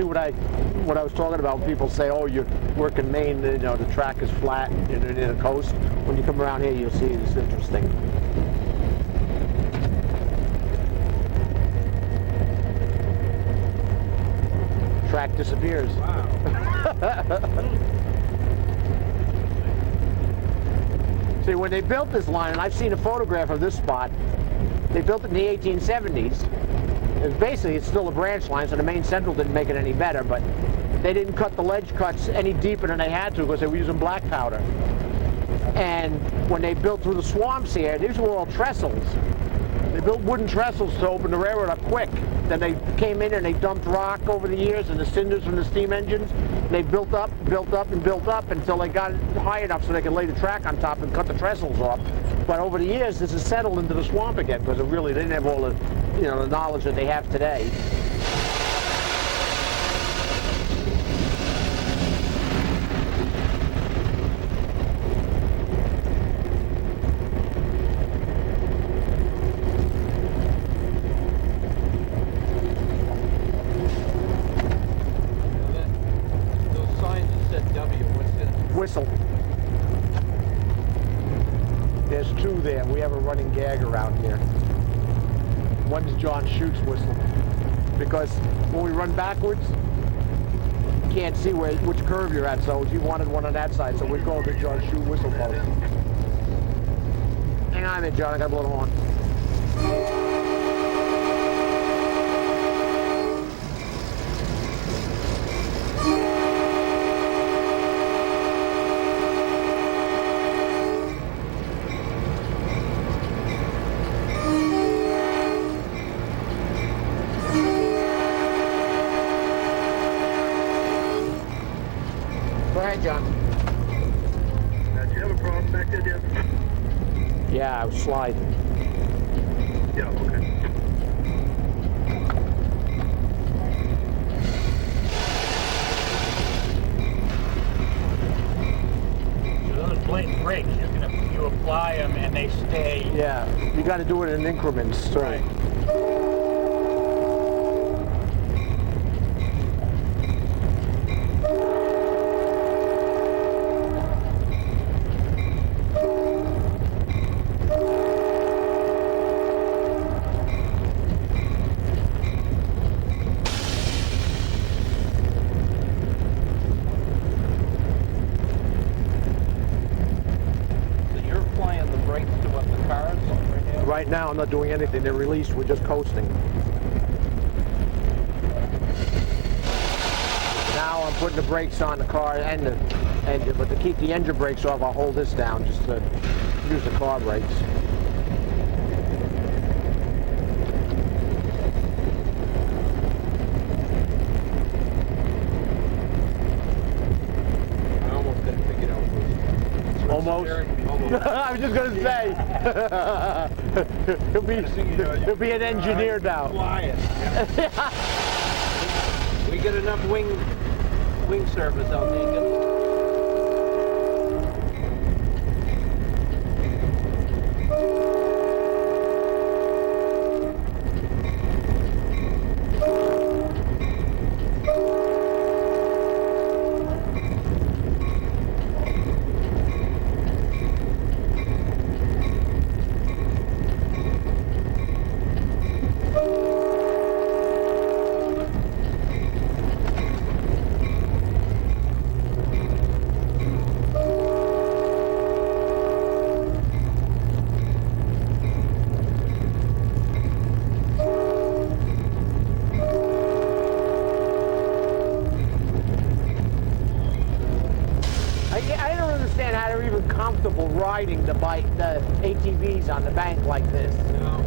see what I was talking about when people say, oh, you work in Maine, you know, the track is flat in the coast. When you come around here, you'll see it's interesting. Track disappears. Wow. See, when they built this line, and I've seen a photograph of this spot, they built it in the 1870s. It's still a branch line, so the Maine Central didn't make it any better, but they didn't cut the ledge cuts any deeper than they had to because they were using black powder. And when they built through the swamps here, these were all trestles. They built wooden trestles to open the railroad up quick. Then they came in and they dumped rock over the years and the cinders from the steam engines. They built up until they got high enough so they could lay the track on top and cut the trestles off. But over the years, this has settled into the swamp again because they didn't have all the, you know, the knowledge that they have today. Whistle. There's two there. We have a running gag around here. One's John Shute's whistle. Because when we run backwards, you can't see which curve you're at, so he wanted one on that side, so we'd go to John Shute whistle post. Hang on a minute, John, I gotta blow the horn. Go ahead, John. Did you have a problem back there, Jeff? Yeah, I was sliding. Yeah, okay. So those blatant brakes, you apply them and they stay. Yeah, you got to do it in increments. So. Right. Right now, I'm not doing anything. They're released. We're just coasting. Now I'm putting the brakes on the car and the engine, but to keep the engine brakes off, I'll hold this down just to use the car brakes. I almost didn't pick it up. Almost? I was just going to say. he'll be an engineer now. Flying. We get enough wing service out there. I don't understand how they're even comfortable riding the ATVs on the bank like this. No.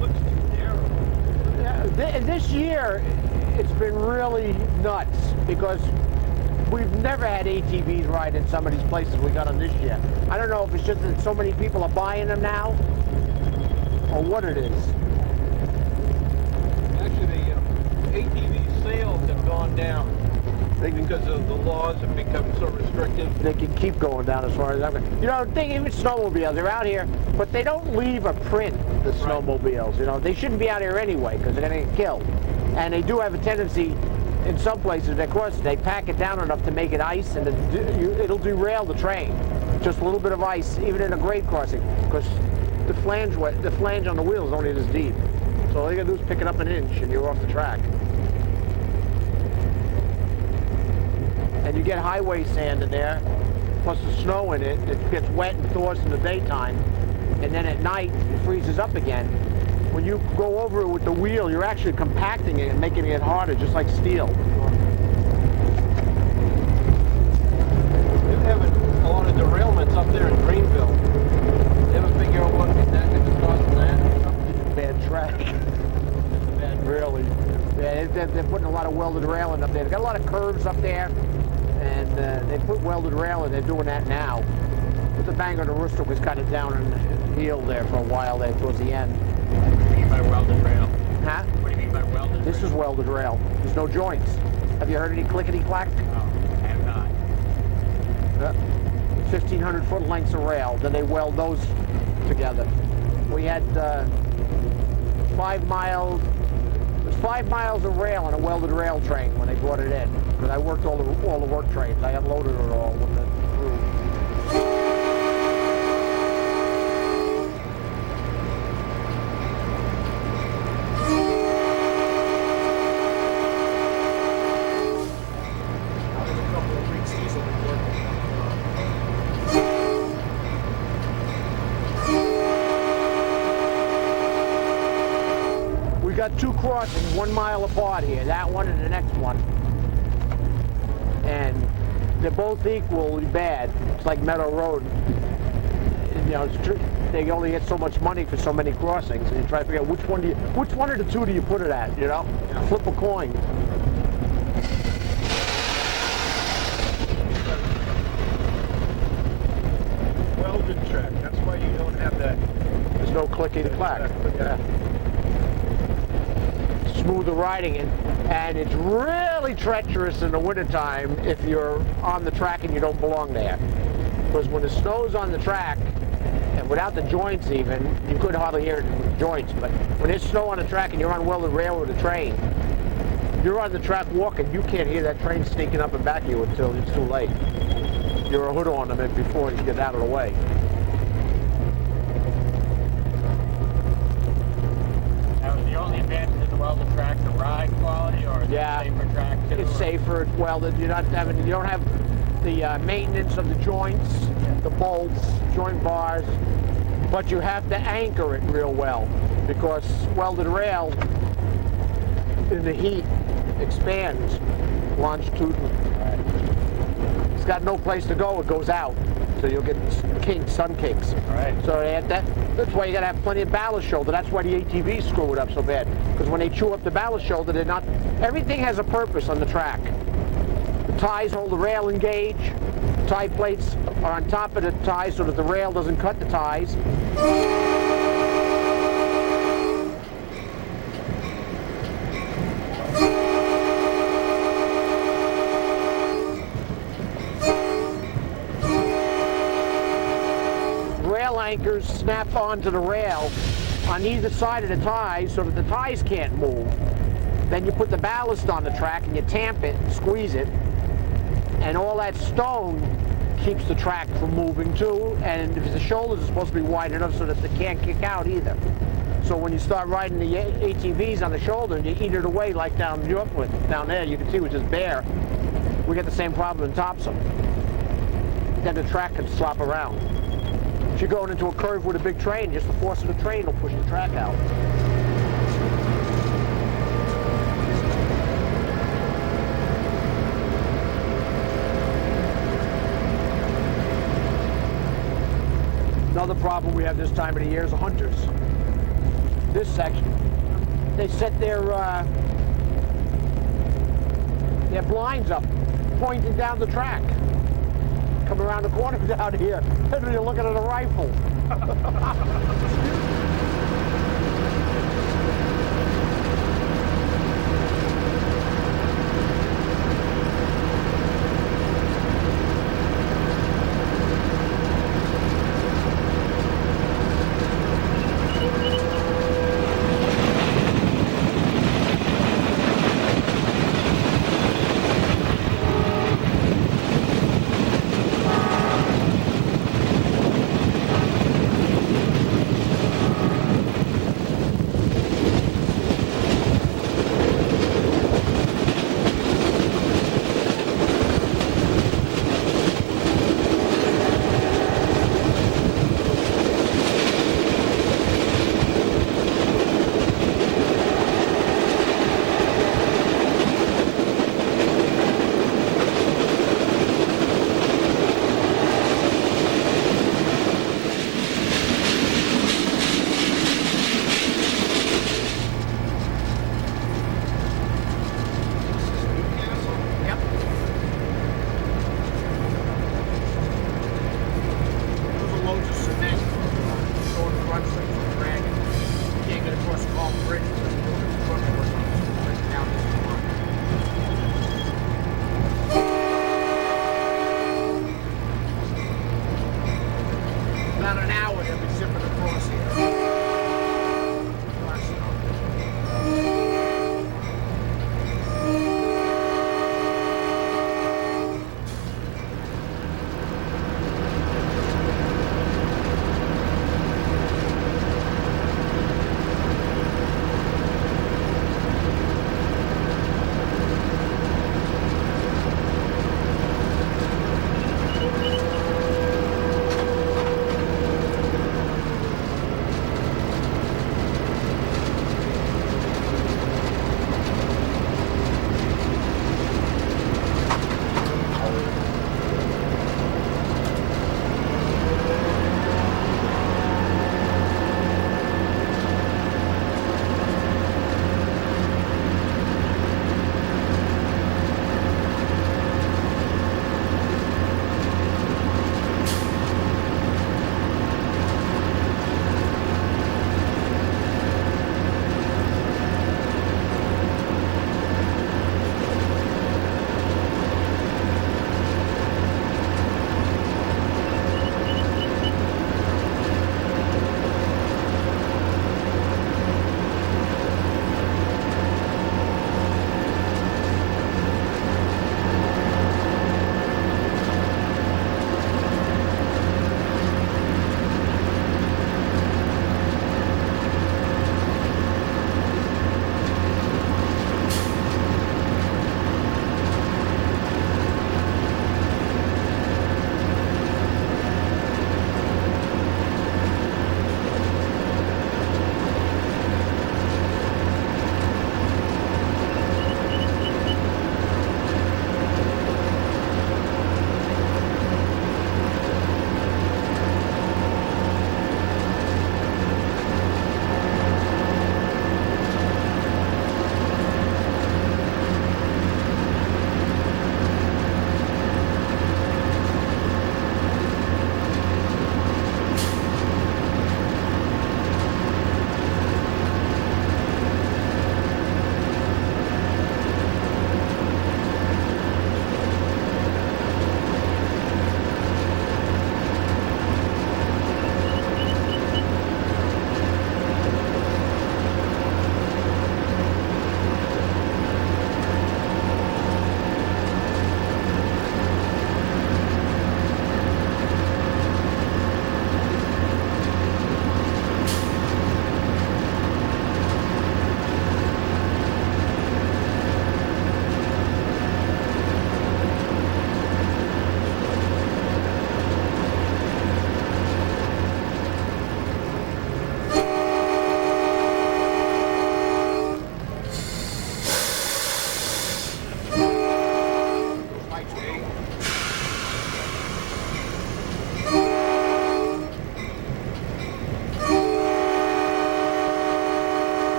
Looks too narrow. Yeah, this year, it's been really nuts because we've never had ATVs ride in some of these places we got them this year. I don't know if it's just that so many people are buying them now or what it is. Actually, the ATV sales have gone down because of the laws of become so restrictive. They can keep going down as far as I'm. You know, even snowmobiles, they're out here, but they don't leave a print. The snowmobiles, you know, they shouldn't be out here anyway because they're gonna get killed. And they do have a tendency, in some places, of course, they pack it down enough to make it ice, and it'll derail the train. Just a little bit of ice, even in a grade crossing, because the flange on the wheel is only this deep. So all you gotta do is pick it up an inch, and you're off the track. And you get highway sand in there, plus the snow in it. It gets wet and thaws in the daytime, and then at night it freezes up again. When you go over it with the wheel, you're actually compacting it and making it harder, just like steel. They're having a lot of derailments up there in Greenville. They ever figure out what it's causing that? It's a bad track. Really. Yeah, they're putting a lot of welded railing up there. They've got a lot of curves up there, and they put welded railing. They're doing that now. But the Bang on the Rooster was kind of down in the heel there for a while there towards the end. What do you mean by welded rail? Huh? What do you mean by welded This rail? is welded rail. There's no joints. Have you heard any clickety-clack? Oh, I have not. 1,500 foot lengths of rail. Then they weld those together. We had 5 miles. There's 5 miles of rail on a welded rail train when they brought it in. Because I worked all the work trains. I unloaded it all with the crew. We got 2 crossings 1 mile apart here, that one and the next one. And they're both equally bad. It's like Meadow Road. And, you know, they only get so much money for so many crossings, and you try to figure out which one of the 2 do you put it at, you know? Yeah. Flip a coin. Welded track. That's why you don't have that. There's no clickety-clack. Yeah. Smoother riding, and it's really treacherous in the wintertime if you're on the track and you don't belong there. Because when the snow's on the track, and without the joints even, you couldn't hardly hear it with the joints, but when there's snow on the track and you're on welded rail with a train, you're on the track walking, you can't hear that train sneaking up and back of you until it's too late. You're a hood on them before you get out of the way. Now, is the only advantage of the welded track the ride quality, or is it a safer track too? It's safer, it's welded. You don't have the maintenance of the joints, the bolts, joint bars, but you have to anchor it real well because welded rail in the heat expands longitudinally. It's got no place to go, it goes out. So you'll get kinks, sun kinks. Right. So that's why you gotta have plenty of ballast shoulder. That's why the ATVs screw it up so bad. Because when they chew up the ballast shoulder, everything has a purpose on the track. The ties hold the rail engaged. Tie plates are on top of the ties so that the rail doesn't cut the ties. Rail anchors snap onto the rail on either side of the ties so that the ties can't move. Then you put the ballast on the track and you tamp it, squeeze it, and all that stone keeps the track from moving too, and the shoulders are supposed to be wide enough so that they can't kick out either. So when you start riding the ATVs on the shoulder and you eat it away like down there, you can see which is bare, we get the same problem in Topsom. Then the track can slop around. If you're going into a curve with a big train, just the force of the train will push the track out. Another problem we have this time of the year is the hunters. This section, they set their blinds up, pointing down the track. Come around the corner down here, and you're looking at a rifle. runs the drag. You can't get across the Palm Bridge because they're doing the truck work on this down this line. About an hour they'll be zipping across here.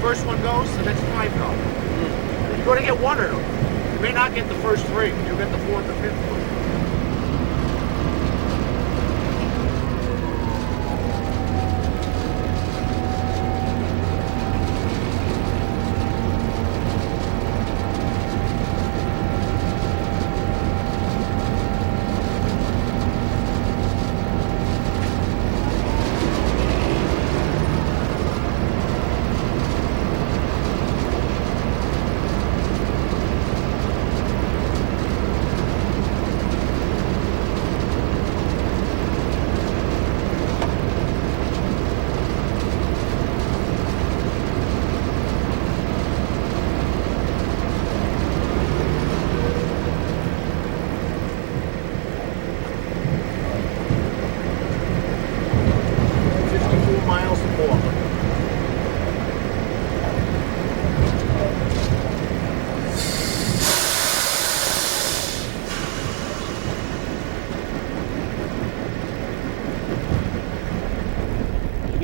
First one goes, the next 5 go. You're going to get one of them. You may not get the first 3, but you'll get the 4th or 5th one.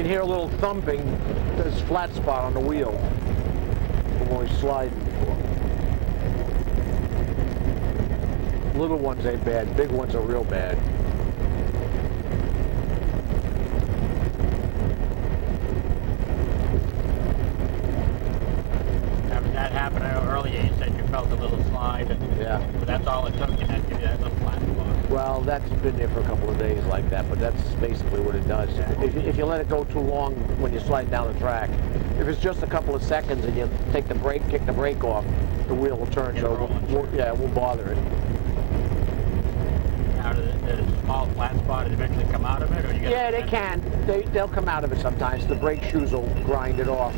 can hear a little thumping. There's flat spot on the wheel when we slide. Little ones ain't bad. Big ones are real bad. That happened earlier. You said you felt a little slide. And Yeah. so that's all it took, and that gave you that little flat spot. Well, that's been there for a couple of days like that, but that's basically what it does. If you let it go too long when you're sliding down the track, if it's just a couple of seconds and you take the brake, kick the brake off, the wheel will turn, so it won't bother it. Now, does the small flat spot eventually come out of it, or you? Yeah, they can. They'll come out of it sometimes. The brake shoes will grind it off.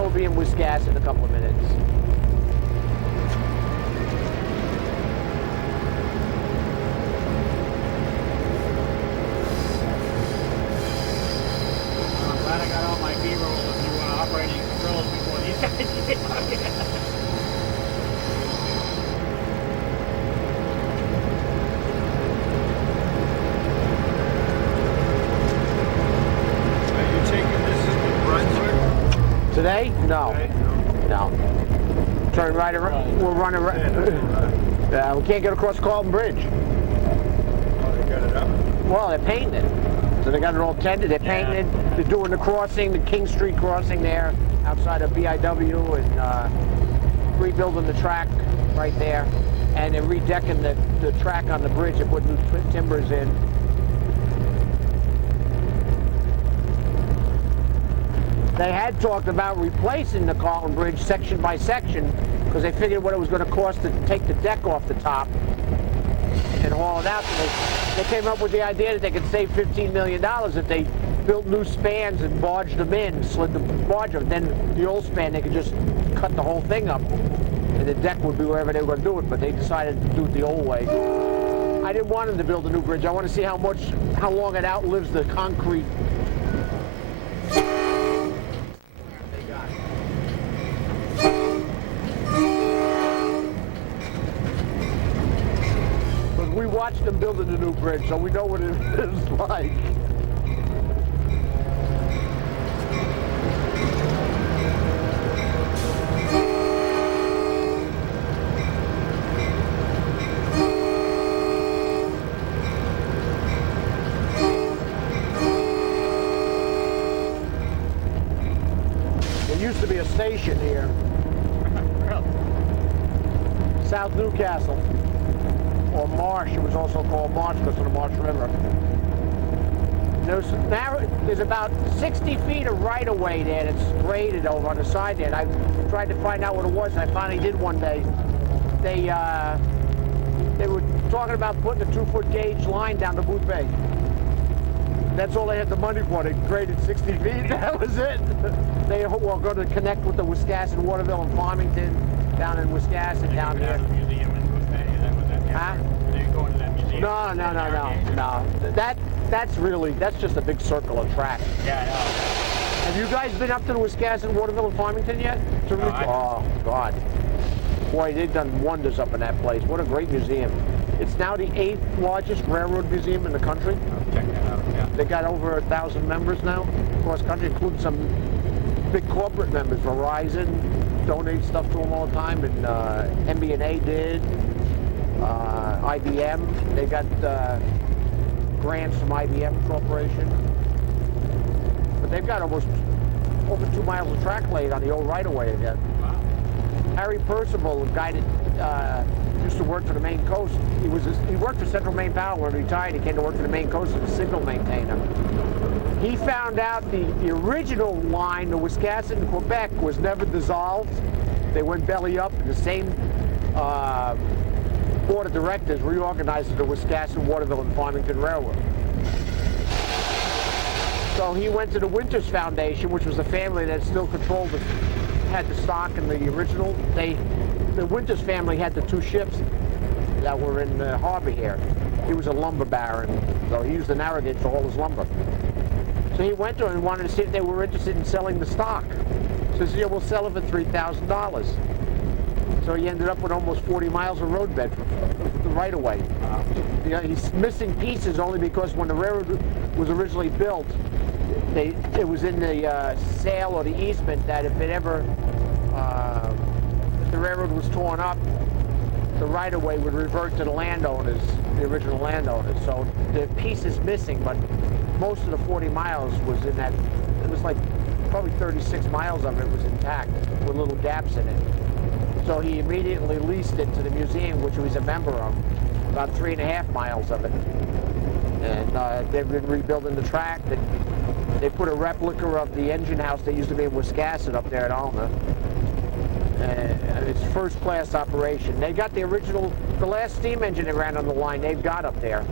We'll be in Wiscasset in a couple of minutes. I'm glad I got all my B-roll of you operating drills before these guys came out here. Are you taking this into Brunswick? Today? No. Today? No. Turn right around. We'll run around. Yeah, we can't get across Carlton Bridge. Oh, they got it up? Well, they're painting it. So they got it all tended. They're painting it. They're doing the crossing, the King Street crossing there outside of BIW, and rebuilding the track right there. And they're redecking the track on the bridge. They're putting new timbers in. They had talked about replacing the Carlton Bridge section by section because they figured what it was going to cost to take the deck off the top and haul it out. So they came up with the idea that they could save $15 million if they built new spans and barged them in, slid the barge up. Then the old span, they could just cut the whole thing up and the deck would be wherever they were going to do it, but they decided to do it the old way. I didn't want them to build a new bridge. I want to see how long it outlives the concrete. We watched them building the new bridge, so we know what it is like. There used to be a station here, South Newcastle. Or Marsh, it was also called Marsh because of the Marsh River. There's about 60 feet of right-of-way there that's graded over on the side there, and I tried to find out what it was, and I finally did one day. They were talking about putting a 2-foot gauge line down the Boot Bay. That's all they had the money for. They graded 60 feet, that was it. They were going to connect with the Wiscasset, Waterville, and Farmington, down in Wiscasset, down here. Huh? They're going to that museum. No. That's just a big circle of track. Yeah, I know. Have you guys been up to the Wiscasset, Waterville, and Farmington yet? Oh, God. Boy, they've done wonders up in that place. What a great museum. It's now the 8th largest railroad museum in the country. I'll check that out, yeah. They got over 1,000 members now across country, including some big corporate members. Verizon donates stuff to them all the time, and MBNA did. IBM, they got grants from IBM Corporation. But they've got almost over 2 miles of track laid on the old right-of-way again. Wow. Harry Percival, a guy that used to work for the Maine Coast, he worked for Central Maine Power. When he retired, he came to work for the Maine Coast as a signal maintainer. He found out the original line, the Wiscasset in Quebec, was never dissolved. They went belly up. The same board of directors reorganized the Wiscasset, Waterville, and Farmington Railroad. So he went to the Winters Foundation, which was a family that still controlled had the stock in the original. The Winters family had the 2 ships that were in the harbor here. He was a lumber baron, so he used the Narragansett for all his lumber. So he went to them and wanted to see if they were interested in selling the stock. So he said, yeah, we'll sell it for $3,000. So he ended up with almost 40 miles of roadbed for the right-of-way. You know, he's missing pieces only because when the railroad was originally built, it was in the sale or the easement that if the railroad was torn up, the right-of-way would revert to the landowners, the original landowners. So the piece is missing, but most of the 40 miles was in that. It was like probably 36 miles of it was intact with little gaps in it. So he immediately leased it to the museum, which he's a member of, about 3.5 miles of it. And they've been rebuilding the track. They put a replica of the engine house that used to be in Wiscasset up there at Alma. And it's first-class operation. They got the original, the last steam engine that ran on the line, they've got up there.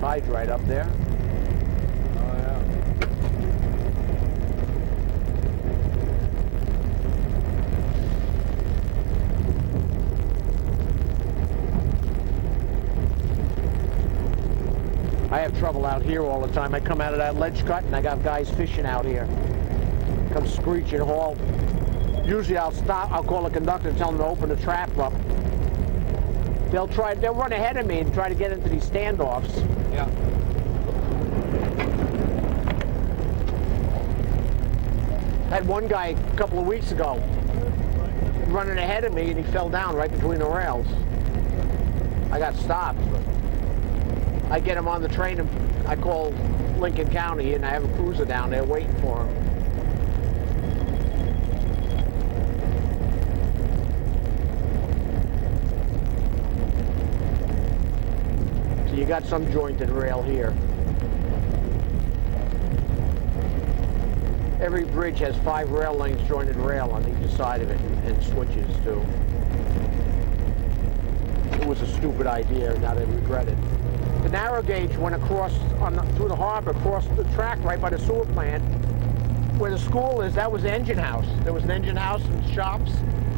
Tide's right up there. Oh, yeah. I have trouble out here all the time. I come out of that ledge cut and I got guys fishing out here. Come screeching, halt. Usually I'll stop, I'll call the conductor and tell them to open the trap up. They'll run ahead of me and try to get into these standoffs. Yeah. I had one guy a couple of weeks ago running ahead of me and he fell down right between the rails. I got stopped. I get him on the train and I call Lincoln County and I have a cruiser down there waiting for him. So you got some jointed rail here. Every bridge has 5 rail lengths jointed rail on either side of it and switches too. It was a stupid idea, now they regret it. The narrow gauge went across through the harbor, across the track right by the sewer plant. Where the school is, that was the engine house. There was an engine house and shops.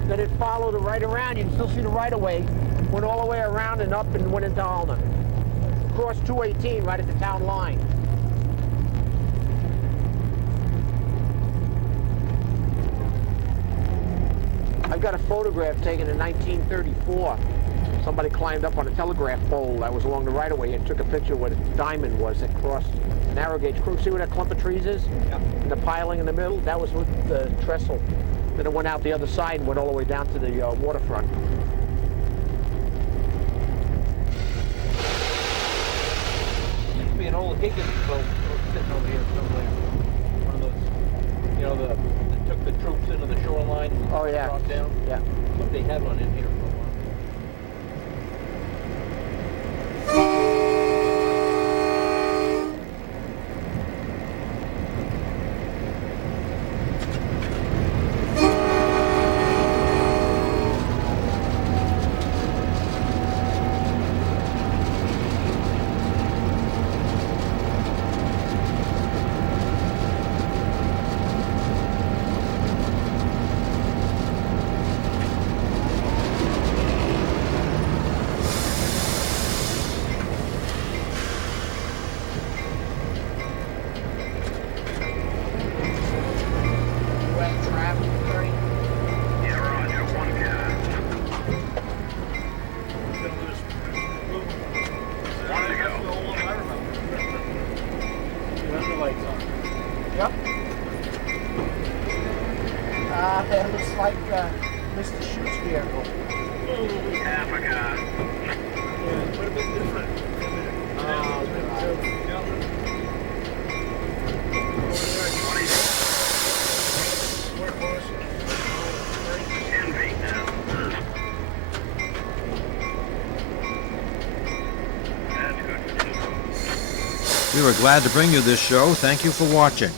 Then it followed it right around. You can still see the right-of-way. Went all the way around and up and went into Alma. Across 218 right at the town line. got a photograph taken in 1934. Somebody climbed up on a telegraph pole that was along the right-of-way and took a picture of what a diamond was that crossed narrow gauge crew. See where that clump of trees is? Yeah. And the piling in the middle? That was with the trestle. Then it went out the other side and went all the way down to the waterfront. Used to be an old Higgins boat sitting over here somewhere. One of those, you know, that took the troops into the shoreline. And Oh, yeah. Brought down. Yeah. Look, they had one in here for a while. Wet traffic, Ernie. Yep. That looks like Mr. Shoot's vehicle. We were glad to bring you this show. Thank you for watching.